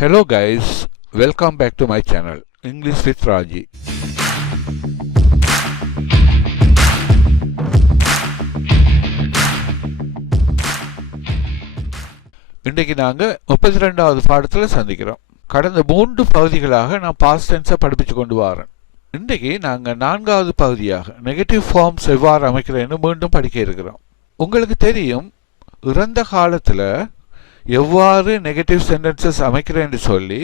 Hello guys, welcome back to my channel English with Raji. இன்றைக்கு நாங்க 32வது பாடத்துல சந்திக்கிறோம். கடந்த 3 பகுதிகளாக நான் பாஸ்ட் டென்ஸை படிப்பிச்சு கொண்டு வரேன். இன்றைக்கு நாங்க 4வது பகுதியாக நெகட்டிவ் ஃபார்ம்ஸ் எவ்வாறு அமைக்கிறேன்னு மீண்டும் படிக்க இருக்கிறோம். உங்களுக்கு தெரியும், இறந்த காலத்துல எவ்வாறு நெகட்டிவ் சென்டென்சஸ் அமைக்கிறேன்னு சொல்லி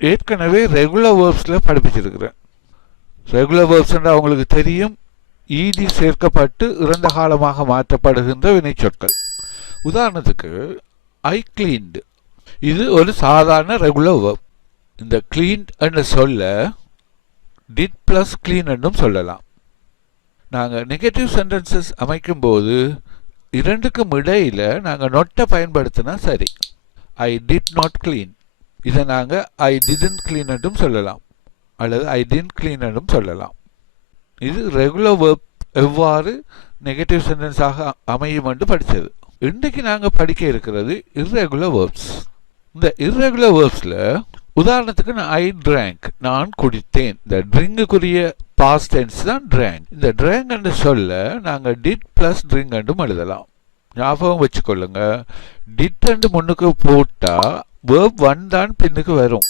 ஏற்கனவே ரெகுலர் வேர்ப்ஸில் படிப்பிச்சிருக்கிறேன். ரெகுலர் வேர்ப்ஸ்ன்றா உங்களுக்கு தெரியும், ஈடி சேர்க்கப்பட்டு இறந்த காலமாக மாற்றப்படுகின்ற வினைச்சொற்கள். உதாரணத்துக்கு ஐ கிளீன்டு, இது ஒரு சாதாரண ரெகுலர் வேர்ப். இந்த கிளீன்ட் என்ற சொல்ல டிட் பிளஸ் கிளீன் என்றும் சொல்லலாம். நாங்கள் நெகட்டிவ் சென்டென்சஸ் அமைக்கும்போது இரண்டுக்கும் இடையில நாங்கள் நொட்டை பயன்படுத்தினா சரி. ஐ டிட் நாட் கிளீன், இதை நாங்கள் ஐ டிடன்ட் கிளீன் என்றும் சொல்லலாம், அல்லது ஐ டிடன்ட் கிளீன் என்றும் சொல்லலாம். இது ரெகுலர் வேர்ப் எவ்வாறு நெகட்டிவ் சென்டென்ஸாக அமையும் என்று படித்தது. இன்றைக்கு நாங்கள் படிக்க இருக்கிறது இர்ரெகுலர் வேர்ப்ஸ். இந்த இர்ரெகுலர் வேர்ப்ஸில் உதாரணத்துக்கு ஐ ட்ராங்க், நான் குடித்தேன். இந்த ட்ரிங்குக்குரிய பாஸ்ட் டென்ஸ் தான் ட்ராங்க். இந்த ட்ராங்க் என்று சொல்ல நாங்கள் டிட் பிளஸ் ட்ரிங்க் என்றும் எழுதலாம். ஞாபகம் வச்சுக்கொள்ளுங்க, டிட் என்று முன்னுக்கு போட்டால் வேர்ப் 1 தான் பின்னுக்கு வரும்.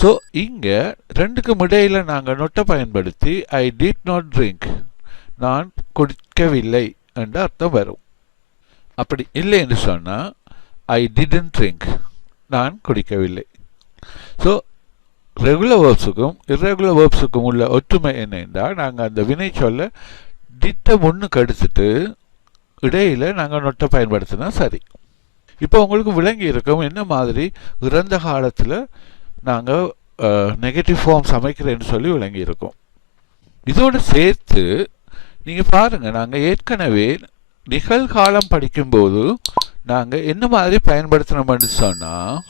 ஸோ இங்கே ரெண்டுக்கும் இடையில நாங்கள் நொட்டை பயன்படுத்தி ஐ டிட் நாட் ட்ரிங்க், நான் குடிக்கவில்லை என்ற அர்த்தம் வரும். அப்படி இல்லை என்று சொன்னால் ஐ டிடன்ட் ட்ரிங்க், நான் குடிக்கவில்லை. ஸோ ரெகுலர் வேர்ப்ஸுக்கும் இர்ரெகுலர் வேர்ப்ஸுக்கும் உள்ள ஒற்றுமை என்னென்றால் நாங்கள் அந்த வினை சொல்ல டிட்டை முன்னுக்கு எடுத்துட்டு இடையில் நாங்கள் நொட்டை பயன்படுத்தினா சரி. இப்போ உங்களுக்கு விளங்கி இருக்கும் என்ன மாதிரி இறந்த காலத்தில் நாங்கள் நெகட்டிவ் ஃபார்ம்ஸ் அமைக்கிறேன்னு சொல்லி விளங்கி இருக்கோம். இதோடு சேர்த்து நீங்கள் பாருங்கள், நாங்கள் ஏற்கனவே நிகழ்காலம் படிக்கும்போது நாங்கள் என்ன மாதிரி பயன்படுத்தினோம்னு சொன்னால்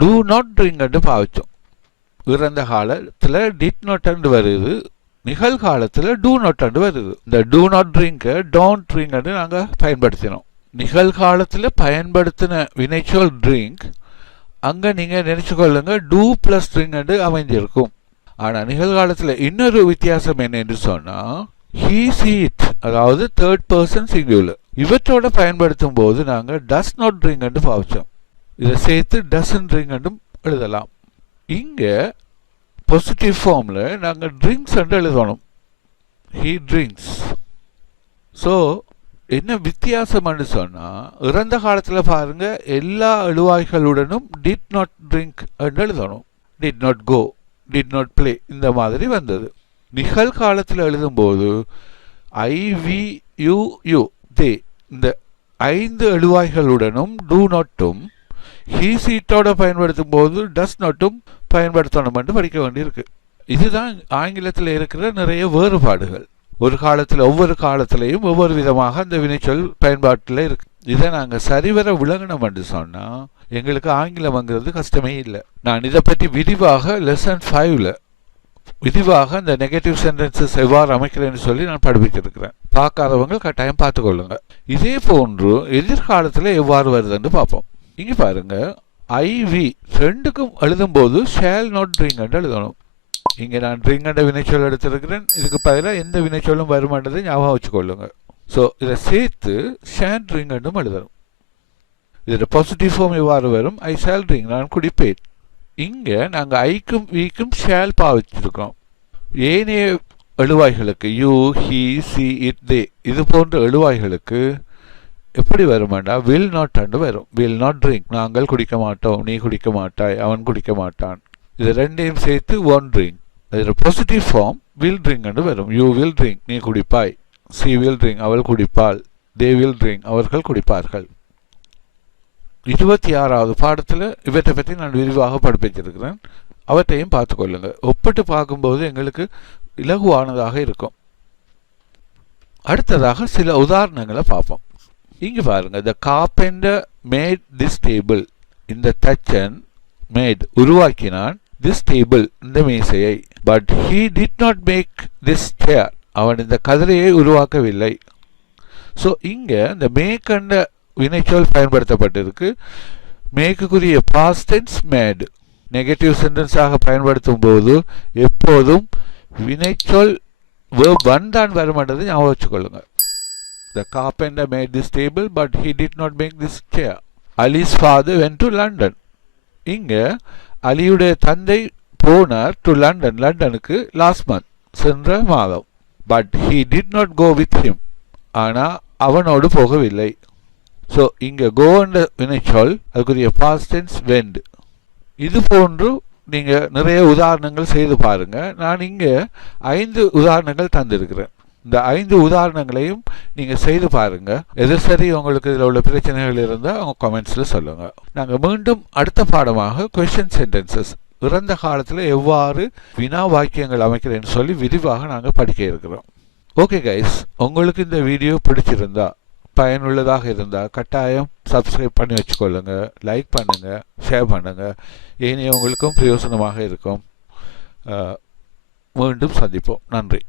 டூ நாட் ட்ரிங்க் என்று பாவிச்சோம். இறந்த காலத்தில் டிட் நாட் அண்டு வருது, நிகழ்காலத்தில் டூ நாட் அண்டு வருது. இந்த டூ நாட் ட்ரிங்கை டோன்ட் ட்ரிங்க் என்று நாங்கள் பயன்படுத்தினோம். நிகழ்காலத்தில் பயன்படுத்தின வினைச்சொல் ட்ரிங்க் அங்கே நீங்கள் நினச்சிக்கொள்ளுங்க டூ பிளஸ் ட்ரிங்க் என்று அமைஞ்சிருக்கும். ஆனால் நிகழ்காலத்தில் இன்னொரு வித்தியாசம் என்ன என்று சொன்னால் ஹீ சீ இட், அதாவது தேர்ட் பர்சன் சிங்குலர். இவற்றோட பயன்படுத்தும் போது நாங்கள் டஸ் நாட் ட்ரிங்க் என்று பாவிச்சோம். இதை சேர்த்து டசன் ட்ரிங்க் என்றும் எழுதலாம். இங்கே பாசிட்டிவ் ஃபார்மில் நாங்கள் ட்ரிங்க்ஸ் என்று எழுதணும், ஹீ ட்ரிங்க்ஸ். ஸோ என்ன வித்தியாசம்னு சொன்னால் இறந்த காலத்தில் பாருங்கள் எல்லா எழுவாய்களுடனும் டிட் நாட் ட்ரிங்க் என்று எழுதணும். Did not go, did not play, இந்த மாதிரி வந்தது. நிகழ்காலத்தில் எழுதும்போது I we you you they, இந்த 5 எழுவாய்களுடனும் டூ நாட்டும் ஹீ சீட்டோட பயன்படுத்தும் போது டஸ் நாட்டும் பயன்படுத்தணும் என்று படிக்க வேண்டியிருக்கு. இதுதான் ஆங்கிலத்தில் இருக்கிற நிறைய வேறுபாடுகள். ஒரு காலத்தில் ஒவ்வொரு காலத்திலையும் ஒவ்வொரு விதமாக அந்த வினைச்சொல் பயன்பாட்டில் இருக்கு. இதை நாங்கள் சரிவர விளங்கணும் என்று சொன்னால் எங்களுக்கு ஆங்கிலம்ங்கிறது கஷ்டமே இல்லை. நான் இதை பற்றி விரிவாக லெசன் 5ல் விரிவாக இந்த நெகட்டிவ் சென்டென்சஸ் எவ்வாறு அமைக்கிறேன்னு சொல்லி நான் படிப்பிச்சிருக்கிறேன். பார்க்காதவங்க கட்டாயம் பார்த்துக்கொள்ளுங்க. இதே போன்று எதிர்காலத்தில் எவ்வாறு வருதுன்னு பார்ப்போம். இங்கே பாருங்க, ஐ வி ரெண்டுக்கும் எழுதும்போது ஷேல் நாட் ட்ரிங்க் என்று எழுதணும். இங்கே நான் ட்ரிங்க் என்ற வினைச்சொல் எடுத்திருக்கிறேன், இதுக்கு பதிலாக எந்த வினைச்சொல்லும் வருமானதை ஞாபகம் வச்சுக்கொள்ளுங்க. ஸோ இதை சேர்த்து ஷேல் ட்ரிங்க் என்றும் எழுதணும். இதோட பாசிட்டிவ் ஃபார்ம் எவ்வாறு வரும், ஐ ஷேல் ட்ரிங்க், நான் குடிப்பேன். இங்கே நாங்கள் ஐக்கும் விக்கும் ஷேல் பாவிச்சிருக்கோம். ஏனைய எழுவாய்களுக்கு you he she it they இது போன்ற எழுவாய்களுக்கு எப்படி வருமாண்டா வில் நாட் அண்டு வரும். வில் நாட் ட்ரிங்க், நாங்கள் குடிக்க மாட்டோம், நீ குடிக்க மாட்டாய், அவன் குடிக்க மாட்டான். இது ரெண்டையும் சேர்த்து ஒன் ட்ரிங்க். அதில் positive form will drink and வரும். யூ வில் ட்ரிங்க், நீ குடிப்பாய். சி வில் ட்ரிங்க், அவள் குடிப்பாள். தே வில் ட்ரிங்க், அவர்கள் குடிப்பார்கள். 26வது பாடத்தில் இவற்றை பற்றி நான் விரிவாக படிப்பிச்சிருக்கிறேன். அவற்றையும் பார்த்துக்கொள்ளுங்க. ஒப்பிட்டு பார்க்கும்போது எங்களுக்கு இலகுவானதாக இருக்கும். அடுத்ததாக சில உதாரணங்களை பார்ப்போம். இங்கே பாருங்க, the carpenter made this table, இந்த தச்சன் மேட் உருவாக்கினான், திஸ் டேபிள் இந்த மேசையை, but he did not make this chair, அவன் இந்த கதிரையை உருவாக்கவில்லை. ஸோ இங்கே இந்த மேக் என்ற வினைச்சொல் பயன்படுத்தப்பட்டிருக்கு. மேக்குரிய பாஸ்ட் டென்ஸ் மேட். நெகட்டிவ் சென்டென்ஸாக பயன்படுத்தும் போது எப்போதும் வினைச்சொல் verb 1 தான் வருமானது ஞாபகம் வச்சுக்கொள்ளுங்க. The carpenter made this table but he did not make this chair. Ali's father went to London. இங்க அலியுடைய தந்தை போனார் டு லண்டன், லண்டனுக்கு லாஸ்ட் மந்த் சென்ற மாதம். But he did not go with him. ஆனா அவனோடு போகவில்லை. ஸோ இங்க go என்ற வினைச்சொல் அதுக்குரிய past tense went. இது போன்று நீங்க நிறைய உதாரணங்கள் செய்து பாருங்க. நான் இங்க 5 உதாரணங்கள் தந்திருக்கிறேன். இந்த 5 உதாரணங்களையும் நீங்க செய்து பாருங்க. எது சரி உங்களுக்கு இதில் உள்ள பிரச்சனைகள் இருந்தால் உங்க கமெண்ட்ஸ்ல சொல்லுங்க. நாங்க மீண்டும் அடுத்த பாடமாக கொஸ்டின் சென்டென்சஸ் இறந்த காலத்தில் எவ்வாறு வினா வாக்கியங்கள் அமைக்கிறேன்னு சொல்லி விரிவாக நாங்கள் படிக்க இருக்கிறோம். ஓகே கைஸ், உங்களுக்கு இந்த வீடியோ பிடிச்சிருந்தா பயனுள்ளதாக இருந்தால் கட்டாயம் சப்ஸ்கிரைப் பண்ணி வச்சுக்கொள்ளுங்க, லைக் பண்ணுங்க, ஷேர் பண்ணுங்க. இனி உங்களுக்கும் பிரயோசனமாக இருக்கும். மீண்டும் சந்திப்போம். நன்றி.